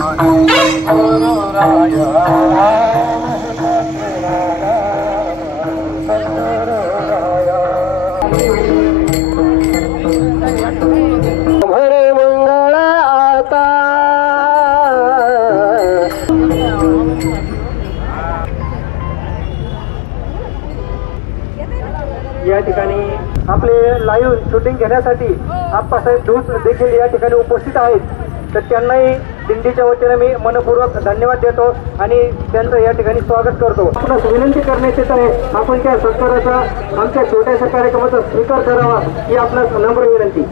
या ठिकाणी आपले लाईव्ह शूटिंग घेण्यासाठी आप्पासाहेब धूस देखील या ठिकाणी उपस्थित आहेत, तर त्यांनाही दिंडीच्या वतीने मी मनपूर्वक धन्यवाद देतो आणि त्यांचं या ठिकाणी स्वागत करतो। आपणास विनंती करण्याची आहे आपण त्या सत्काराचा आमच्या छोट्याशा कार्यक्रमाचा स्वीकार करावा ही आपणास नम्र विनंती।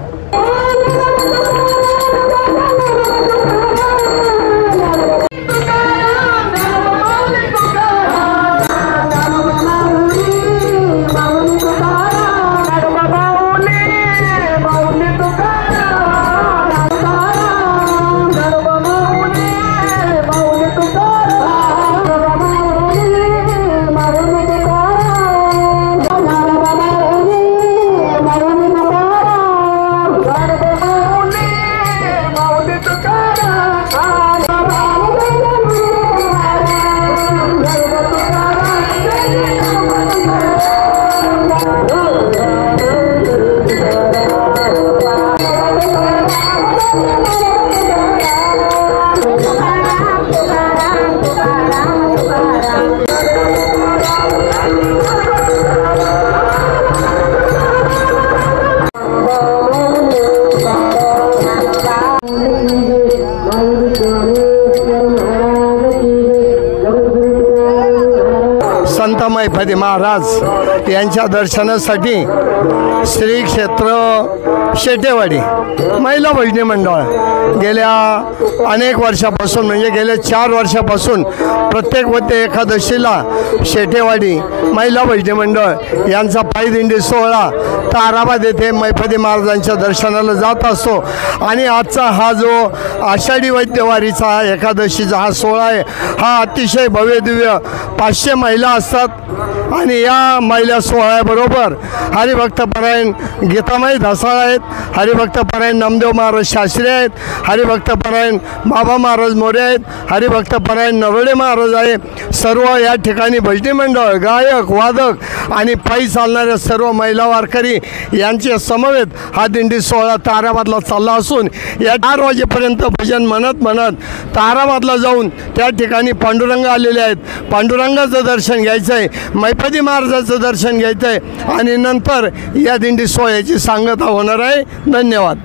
संत मैफती महाराज यांच्या दर्शनासाठी श्री क्षेत्र शेटेवाडी महिला भजनी मंडळ गेल्या अनेक वर्षापासून म्हणजे गेल्या 4 वर्षापासून प्रत्येक वते एकादशीला शेटेवाडी महिला भजनी मंडळ यांचा पायदिंडी सोहळा ताराबाद येथे मैफती महाराजांच्या दर्शनाला जात असतो आणि आजचा हा जो आषाढी वैद्यवारीचा एकादशीचा हा सोहळा आहे हा अतिशय भव्य दिव्य 500 महिला असतात आणि या महिला सोहळ्याबरोबर हरिभक्तपरायण गीतामाई धसाळ आहेत, हरिभक्तपरायण नामदेव महाराज शास्त्री आहेत, हरिभक्तपरायण बाबा महाराज मोरे आहेत, हरिभक्तपरायण नरोडे महाराज आहे। सर्व या ठिकाणी भजनी मंडळ गायक वादक आणि पायी चालणाऱ्या सर्व महिला वारकरी यांचे समवेत हा दिंडी सोहळा ताराबादला चालला असून या 4 वाजेपर्यंत भजन म्हणत म्हणत ताराबादला जाऊन त्या ठिकाणी पांडुरंग आलेले आहेत। पांडुरंगाचं दर्शन घ्यायचं आहे, मैफती महाराजाचं दर्शन घ्यायचं आहे आणि नंतर या दिंडी सोहळ्याची सांगता होणार आहे। धन्यवाद।